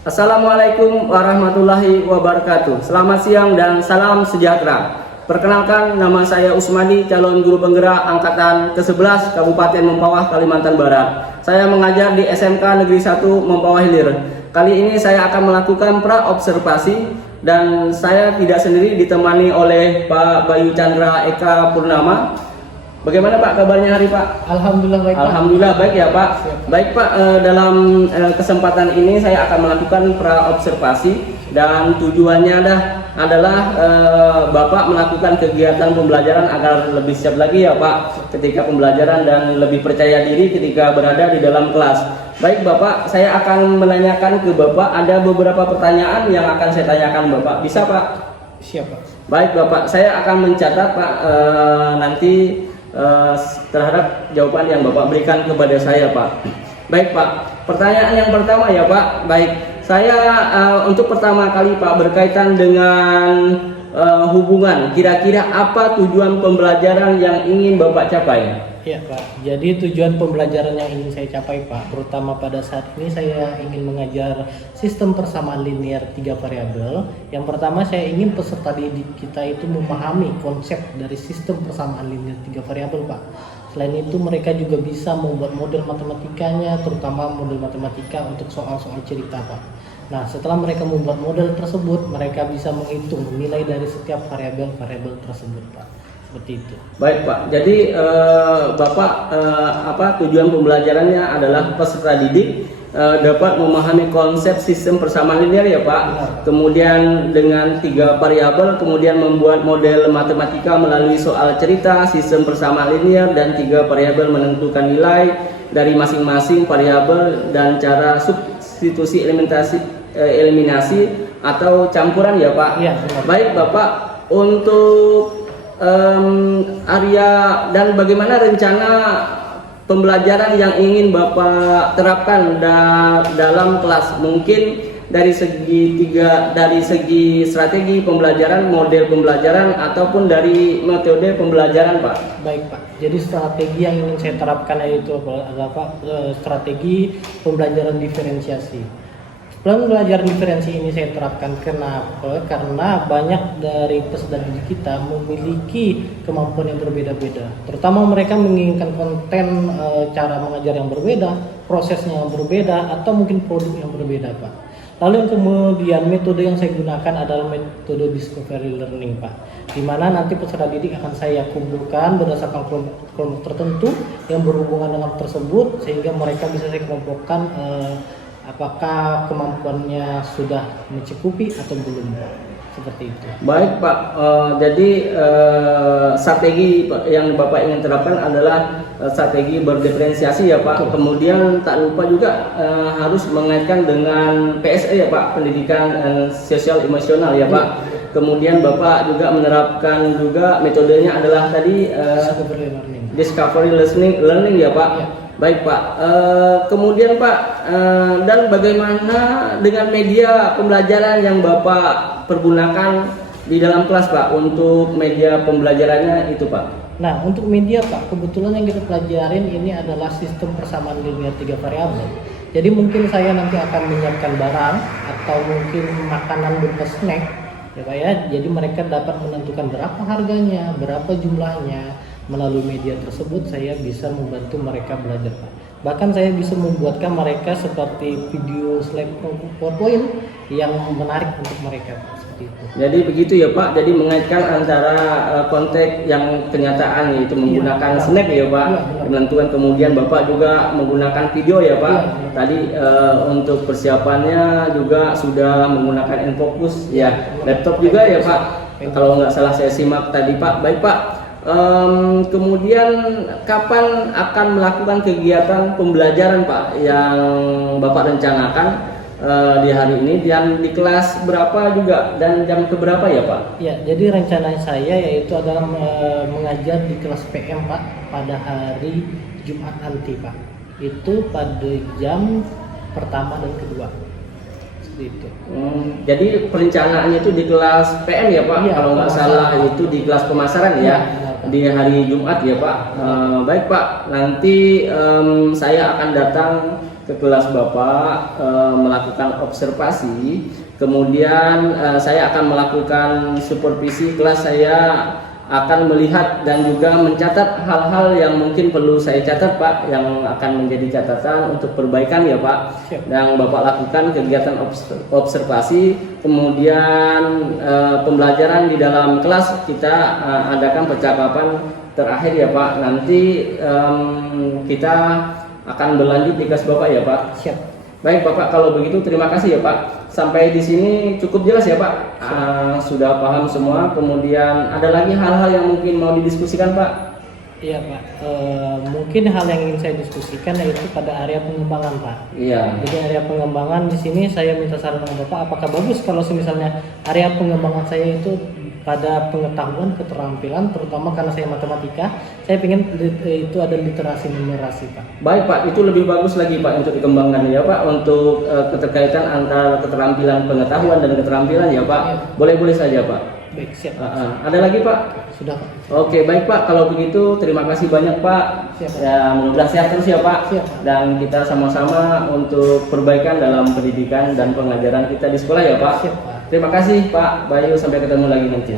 Assalamualaikum warahmatullahi wabarakatuh. Selamat siang dan salam sejahtera. Perkenalkan, nama saya Usmadi, calon guru penggerak angkatan ke-11 Kabupaten Mempawah, Kalimantan Barat. Saya mengajar di SMK Negeri 1 Mempawah Hilir. Kali ini saya akan melakukan pra-observasi dan saya tidak sendiri, ditemani oleh Pak Bayu Chandra Eka Purnama. Bagaimana Pak kabarnya hari Pak? Alhamdulillah baik Pak. Alhamdulillah baik ya Pak. Siap. Baik Pak, dalam kesempatan ini saya akan melakukan pra-observasi dan tujuannya adalah Bapak melakukan kegiatan pembelajaran agar lebih siap lagi ya Pak ketika pembelajaran dan lebih percaya diri ketika berada di dalam kelas. Baik Bapak, saya akan menanyakan ke Bapak, ada beberapa pertanyaan yang akan saya tanyakan Bapak. Bisa Pak? Siap Pak. Baik Bapak, saya akan mencatat Pak nanti terhadap jawaban yang Bapak berikan kepada saya Pak. Baik Pak, pertanyaan yang pertama ya Pak. Baik, saya untuk pertama kali Pak berkaitan dengan hubungan, kira-kira apa tujuan pembelajaran yang ingin Bapak capai? Ya Pak, jadi tujuan pembelajaran yang ingin saya capai Pak, terutama pada saat ini saya ingin mengajar sistem persamaan linear 3 variabel. Yang pertama, saya ingin peserta didik kita itu memahami konsep dari sistem persamaan linear 3 variabel Pak. Selain itu mereka juga bisa membuat model matematikanya, terutama model matematika untuk soal-soal cerita Pak. Nah, setelah mereka membuat model tersebut, mereka bisa menghitung nilai dari setiap variabel-variabel tersebut Pak. Seperti itu. Baik Pak, jadi Bapak tujuan pembelajarannya adalah peserta didik dapat memahami konsep sistem persamaan linear ya Pak. Benar. Kemudian dengan 3 variabel, kemudian membuat model matematika melalui soal cerita, sistem persamaan linear, dan 3 variabel menentukan nilai dari masing-masing variabel dan cara substitusi eliminasi atau campuran ya Pak. Iya, benar. Baik Bapak, untuk area dan bagaimana rencana pembelajaran yang ingin Bapak terapkan dalam kelas, mungkin dari segi strategi pembelajaran, model pembelajaran, ataupun dari metode pembelajaran Pak. Baik Pak, jadi strategi yang ingin saya terapkan yaitu adalah Pak, strategi pembelajaran diferensiasi. Pembelajaran diferensi ini saya terapkan kenapa? Karena banyak dari peserta didik kita memiliki kemampuan yang berbeda-beda. Terutama mereka menginginkan konten cara mengajar yang berbeda, prosesnya yang berbeda, atau mungkin produk yang berbeda Pak. Lalu yang kemudian metode yang saya gunakan adalah metode discovery learning Pak, di mana nanti peserta didik akan saya kumpulkan berdasarkan kelompok tertentu yang berhubungan dengan tersebut, sehingga mereka bisa saya kelompokkan apakah kemampuannya sudah mencukupi atau belum, seperti itu. Baik Pak, jadi strategi yang Bapak ingin terapkan adalah strategi berdiferensiasi ya Pak. Kemudian tak lupa juga harus mengaitkan dengan PSE ya Pak, pendidikan sosial emosional ya Pak. Kemudian Bapak juga menerapkan juga metodenya adalah tadi discovery learning ya Pak. Ya. Baik Pak, kemudian Pak, dan bagaimana dengan media pembelajaran yang Bapak pergunakan di dalam kelas Pak, untuk media pembelajarannya itu Pak? Nah, untuk media Pak, kebetulan yang kita pelajarin ini adalah sistem persamaan linear 3 variabel. Jadi mungkin saya nanti akan menyiapkan barang atau mungkin makanan berupa snack ya Pak ya. Jadi mereka dapat menentukan berapa harganya, berapa jumlahnya. Melalui media tersebut saya bisa membantu mereka belajar Pak. Bahkan saya bisa membuatkan mereka seperti video slide PowerPoint yang menarik untuk mereka Pak. Seperti itu. Jadi begitu ya Pak, jadi mengaitkan antara konteks yang kenyataan, yaitu menggunakan snack ya Pak, menentukan. Kemudian Bapak juga menggunakan video ya Pak. Tadi untuk persiapannya juga sudah menggunakan Enfocus ya, laptop juga ya Pak, kalau nggak salah saya simak tadi Pak. Baik Pak, kemudian kapan akan melakukan kegiatan pembelajaran Pak yang Bapak rencanakan di hari ini, dan di kelas berapa juga dan jam keberapa ya Pak? Ya, jadi rencana saya yaitu adalah mengajar di kelas PM Pak pada hari Jumat nanti Pak. Itu pada jam pertama dan kedua. Seperti itu. Jadi perencanaannya itu di kelas PM ya Pak? Ya, kalau nggak salah itu di kelas pemasaran ya. Di hari Jumat ya Pak. Baik Pak, nanti saya akan datang ke kelas Bapak melakukan observasi, kemudian saya akan melakukan supervisi kelas. Saya akan melihat dan juga mencatat hal-hal yang mungkin perlu saya catat Pak, yang akan menjadi catatan untuk perbaikan ya Pak. Siap. Dan Bapak lakukan kegiatan observasi, kemudian pembelajaran di dalam kelas kita adakan percakapan terakhir ya Pak. Nanti kita akan berlanjut di kelas Bapak ya Pak. Siap. Baik Bapak, kalau begitu terima kasih ya Pak. Sampai di sini cukup jelas ya Pak. Sudah paham semua. Kemudian ada lagi hal-hal yang mungkin mau didiskusikan Pak? Iya Pak, mungkin hal yang ingin saya diskusikan yaitu pada area pengembangan Pak. Iya. Jadi area pengembangan di sini saya minta saran sama Bapak, apakah bagus kalau misalnya area pengembangan saya itu pada pengetahuan, keterampilan, terutama karena saya matematika, saya ingin itu ada literasi numerasi Pak. Baik Pak, itu lebih bagus lagi Pak untuk dikembangkan ya Pak, untuk keterkaitan antara keterampilan pengetahuan dan keterampilan ya Pak. Iya. Boleh-boleh saja Pak. Baik, siap. Ada lagi Pak? Sudah Pak. Oke, baik Pak, kalau begitu terima kasih banyak Pak. Siap, Pak. Ya, mudah-mudahan sehat terus ya Pak. Siap, Pak. Dan kita sama-sama untuk perbaikan dalam pendidikan dan pengajaran kita di sekolah ya Pak. Siap, Pak. Terima kasih Pak Bayu, sampai ketemu lagi nanti.